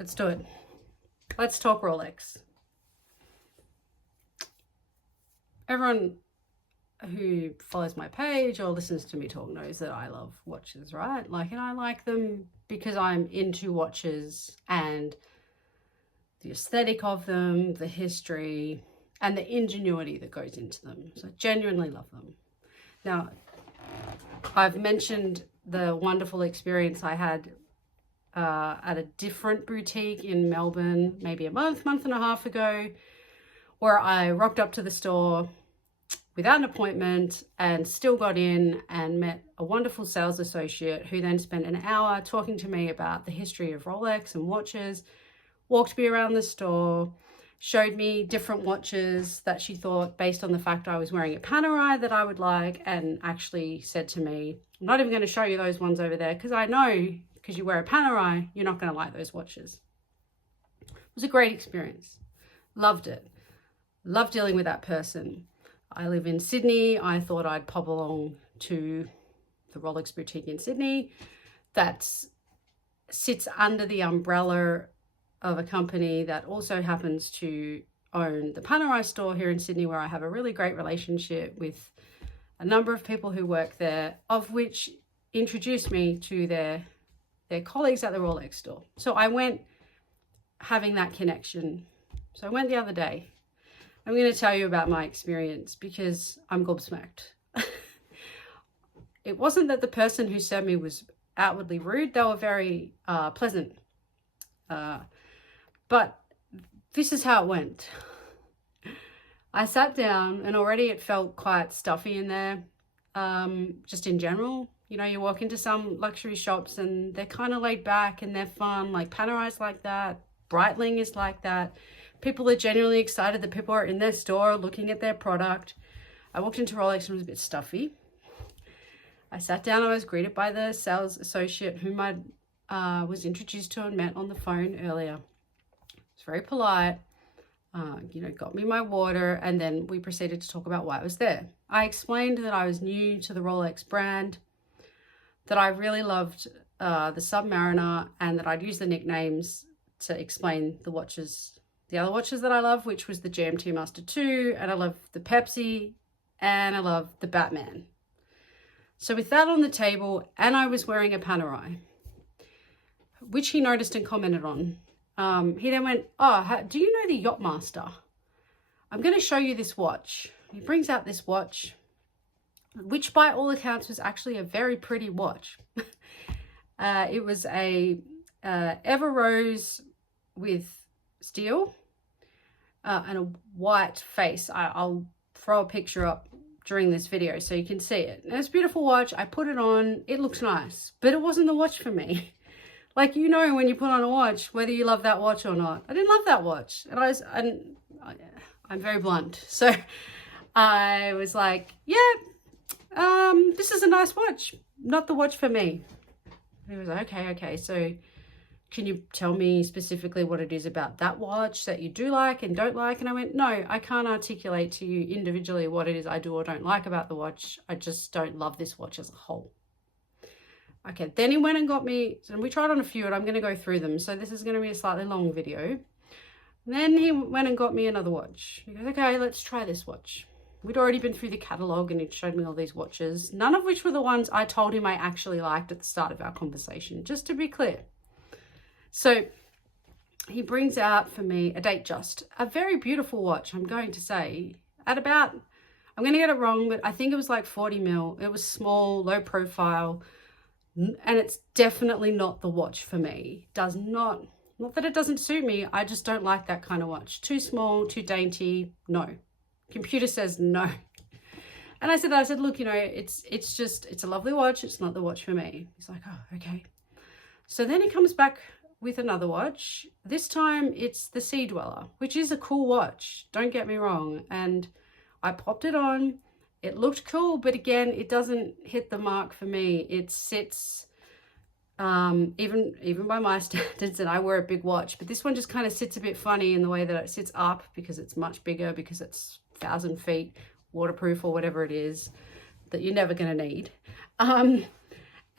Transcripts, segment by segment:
Let's do it. Let's talk Rolex. Everyone who follows my page or listens to me talk knows that I love watches, right? And I like them because I'm into watches and the aesthetic of them, the history, and the ingenuity that goes into them. So I genuinely love them. Now, I've mentioned the wonderful experience I had at a different boutique in Melbourne, maybe a month and a half ago, where I rocked up to the store without an appointment and still got in and met a wonderful sales associate who then spent an hour talking to me about the history of Rolex and watches, walked me around the store, showed me different watches that she thought, based on the fact I was wearing a Panerai, that I would like, and actually said to me, I'm not even going to show you those ones over there because I know because you wear a Panerai, you're not going to like those watches. It was a great experience. Loved it. Loved dealing with that person. I live in Sydney. I thought I'd pop along to the Rolex Boutique in Sydney that sits under the umbrella of a company that also happens to own the Panerai store here in Sydney, where I have a really great relationship with a number of people who work there, of which introduced me to their colleagues at the Rolex store. So I went having that connection. So I went the other day. I'm going to tell you about my experience because I'm gobsmacked. It wasn't that the person who served me was outwardly rude. They were very pleasant. But this is how it went. I sat down and already it felt quite stuffy in there, just in general. You know, you walk into some luxury shops and they're kind of laid back and they're fun. Like Panerai's like that. Breitling is like that. People are genuinely excited that people are in their store looking at their product. I walked into Rolex and it was a bit stuffy. I sat down. I was greeted by the sales associate whom I was introduced to and met on the phone earlier. It's very polite, got me my water, and then we proceeded to talk about why I was there. I explained that I was new to the Rolex brand, that I really loved the Submariner, and that I'd use the nicknames to explain the other watches that I love, which was the GMT Master 2, and I love the Pepsi, and I love the Batman. So with that on the table, and I was wearing a Panerai, which he noticed and commented on, he then went, do you know the Yachtmaster? I'm going to show you this watch. He brings out this watch, which by all accounts was actually a very pretty watch. It was a Ever Rose with steel and a white face. I'll throw a picture up during this video so you can see it. And it's a beautiful watch. I put it on. It looks nice, but it wasn't the watch for me. Like, you know, when you put on a watch, whether you love that watch or not. I didn't love that watch. And I'm very blunt. So I was like, yeah, this is a nice watch. Not the watch for me. He was like, okay. So can you tell me specifically what it is about that watch that you do like and don't like? And I went, no, I can't articulate to you individually what it is I do or don't like about the watch. I just don't love this watch as a whole. Okay, then he went and got me, so we tried on a few and I'm going to go through them. So this is going to be a slightly long video. And then he went and got me another watch. He goes, okay, let's try this watch. We'd already been through the catalogue and he'd showed me all these watches, none of which were the ones I told him I actually liked at the start of our conversation, just to be clear. So he brings out for me a Datejust, a very beautiful watch, I'm going to say, at about, I'm going to get it wrong, but I think it was like 40 mil. It was small, low profile, and it's definitely not the watch for me. Does not that it doesn't suit me, I just don't like that kind of watch. Too small, too dainty, no. Computer says no. And I said, look, it's a lovely watch. It's not the watch for me. He's like, oh, okay. So then he comes back with another watch. This time it's the Sea Dweller, which is a cool watch. Don't get me wrong. And I popped it on. It looked cool, but again, it doesn't hit the mark for me. It sits, even by my standards, and I wear a big watch, but this one just kind of sits a bit funny in the way that it sits up because it's much bigger, because it's 1,000 feet, waterproof or whatever it is that you're never going to need.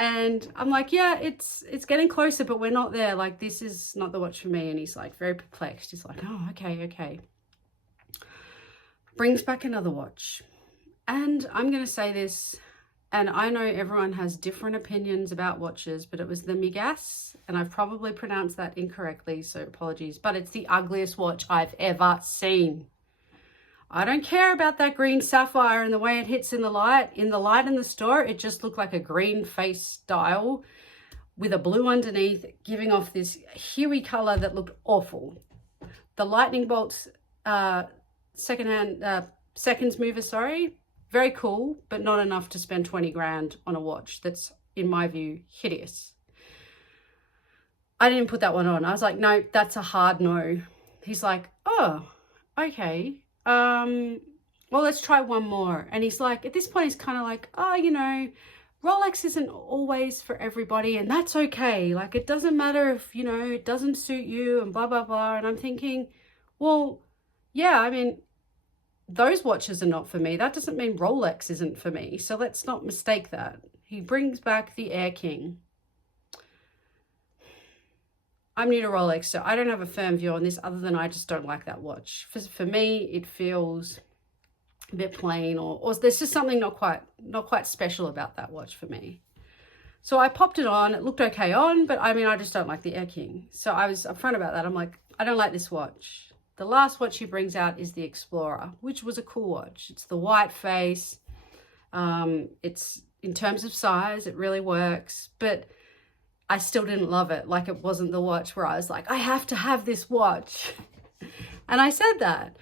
And I'm like, yeah, it's getting closer, but we're not there. Like, this is not the watch for me. And he's like very perplexed. He's like, oh, okay. Brings back another watch. And I'm going to say this, and I know everyone has different opinions about watches, but it was the Migas, and I've probably pronounced that incorrectly, so apologies, but it's the ugliest watch I've ever seen. I don't care about that green sapphire and the way it hits in the light. In the store, it just looked like a green face dial with a blue underneath, giving off this huey color that looked awful. The lightning bolts, seconds mover, sorry, very cool, but not enough to spend 20 grand on a watch that's, in my view, hideous. I didn't put that one on. I was like, no, that's a hard no. He's like, oh, okay. Well, let's try one more. And he's like, at this point, he's kind of like, oh, you know, Rolex isn't always for everybody, and that's okay. Like, it doesn't matter if, you know, it doesn't suit you and blah, blah, blah. And I'm thinking, well, yeah, I mean, those watches are not for me. That doesn't mean Rolex isn't for me. So let's not mistake that. He brings back the Air King. I'm new to Rolex, so I don't have a firm view on this other than I just don't like that watch. For me, it feels a bit plain, or there's just something not quite special about that watch for me. So I popped it on. It looked okay on, but I mean, I just don't like the Air King. So I was upfront about that. I'm like, I don't like this watch. The last watch he brings out is the Explorer, which was a cool watch. It's the white face. It's, in terms of size, it really works, but I still didn't love it. Like, it wasn't the watch where I was like, I have to have this watch. And I said that.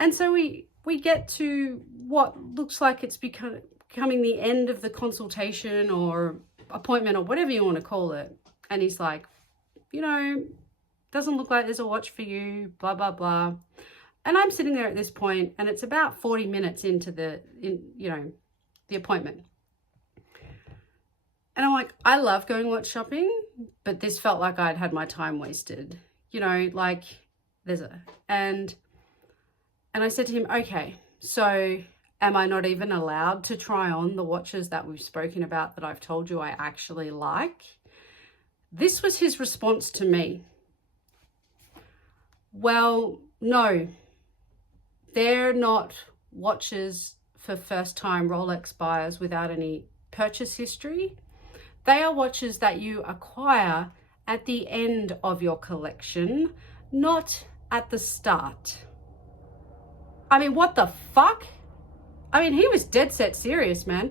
And so we get to what looks like it's becoming the end of the consultation or appointment or whatever you want to call it. And he's like, you know, doesn't look like there's a watch for you, blah, blah, blah. And I'm sitting there at this point, and it's about 40 minutes into the appointment. And I'm like, I love going watch shopping, but this felt like I'd had my time wasted. You know, like and I said to him, okay, so am I not even allowed to try on the watches that we've spoken about that I've told you I actually like? This was his response to me. Well, no, they're not watches for first-time Rolex buyers without any purchase history. They are watches that you acquire at the end of your collection, not at the start. I mean, what the fuck? I mean, he was dead set serious, man.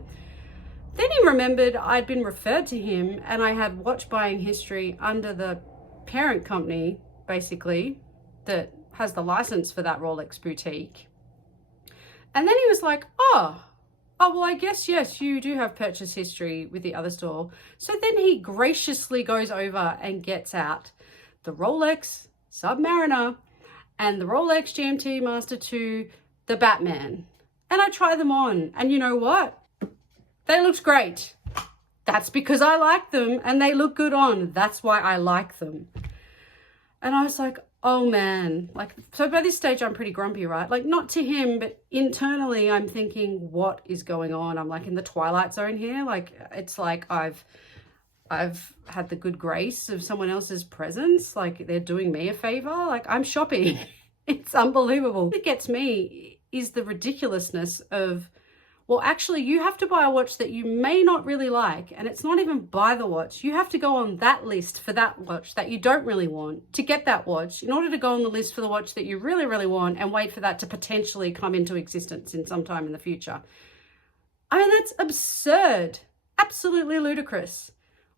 Then he remembered I'd been referred to him and I had watch buying history under the parent company, basically, that has the license for that Rolex Boutique. And then he was like, oh, well, I guess, yes, you do have purchase history with the other store. So then he graciously goes over and gets out the Rolex Submariner and the Rolex GMT Master 2, the Batman. And I try them on. And you know what? They looked great. That's because I like them, and they look good on. That's why I like them. And I was like, oh man, like, so by this stage I'm pretty grumpy, right? Like, not to him, but internally I'm thinking, what is going on? I'm like in the twilight zone here. Like, it's like I've had the good grace of someone else's presence. Like, they're doing me a favor. Like, I'm shopping. It's unbelievable. What gets me is the ridiculousness of, well, actually, you have to buy a watch that you may not really like, and it's not even buy the watch. You have to go on that list for that watch that you don't really want to get that watch in order to go on the list for the watch that you really, really want and wait for that to potentially come into existence in some time in the future. I mean, that's absurd. Absolutely ludicrous.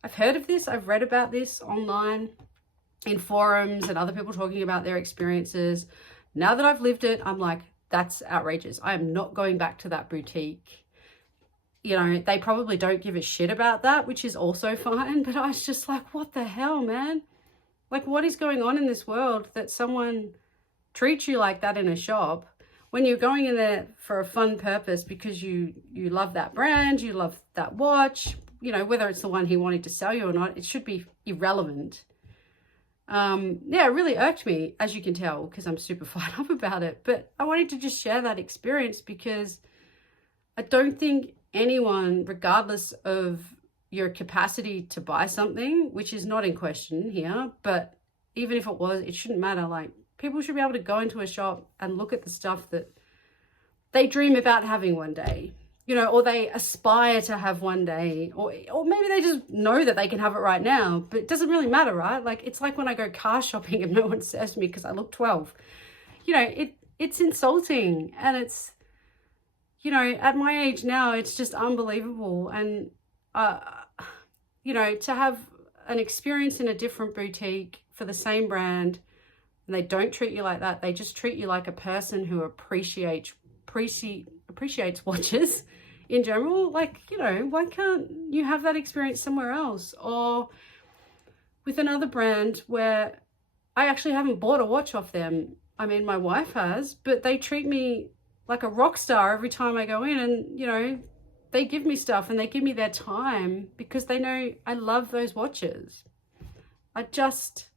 I've heard of this. I've read about this online in forums and other people talking about their experiences. Now that I've lived it, I'm like, that's outrageous. I am not going back to that boutique. You know, they probably don't give a shit about that, which is also fine. But I was just like, what the hell, man? Like, what is going on in this world that someone treats you like that in a shop when you're going in there for a fun purpose because you love that brand, you love that watch, you know, whether it's the one he wanted to sell you or not, it should be irrelevant. Yeah, it really irked me, as you can tell, because I'm super fired up about it. But I wanted to just share that experience because I don't think anyone, regardless of your capacity to buy something, which is not in question here, but even if it was, it shouldn't matter. Like, people should be able to go into a shop and look at the stuff that they dream about having one day, you know, or they aspire to have one day, or maybe they just know that they can have it right now, but it doesn't really matter, right? Like, it's like when I go car shopping and no one says to me because I look 12, you know, it's insulting. And it's, you know, at my age now, it's just unbelievable. And, you know, to have an experience in a different boutique for the same brand, and they don't treat you like that. They just treat you like a person who appreciates watches in general. Like, you know, why can't you have that experience somewhere else? Or with another brand where I actually haven't bought a watch off them. I mean, my wife has, but they treat me like a rock star every time I go in, and, you know, they give me stuff and they give me their time because they know I love those watches. I'm just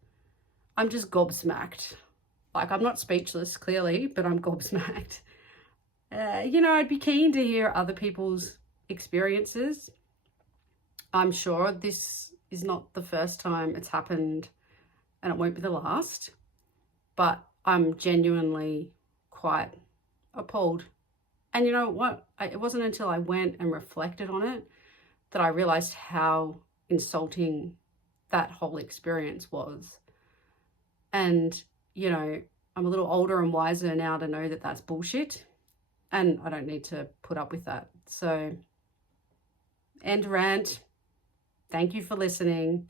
gobsmacked. Like, I'm not speechless, clearly, but I'm gobsmacked. You know, I'd be keen to hear other people's experiences. I'm sure this is not the first time it's happened, and it won't be the last, but I'm genuinely quite appalled. And you know what? It wasn't until I went and reflected on it that I realized how insulting that whole experience was. And, you know, I'm a little older and wiser now to know that that's bullshit, and I don't need to put up with that. So, end rant. Thank you for listening.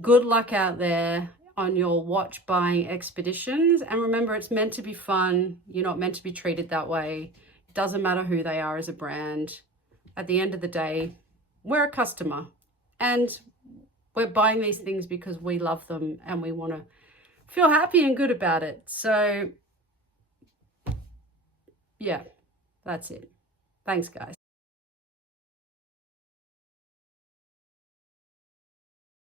Good luck out there on your watch buying expeditions. And remember, it's meant to be fun. You're not meant to be treated that way. It doesn't matter who they are as a brand. At the end of the day, we're a customer, and we're buying these things because we love them and we want to feel happy and good about it. So yeah, that's it. Thanks, guys.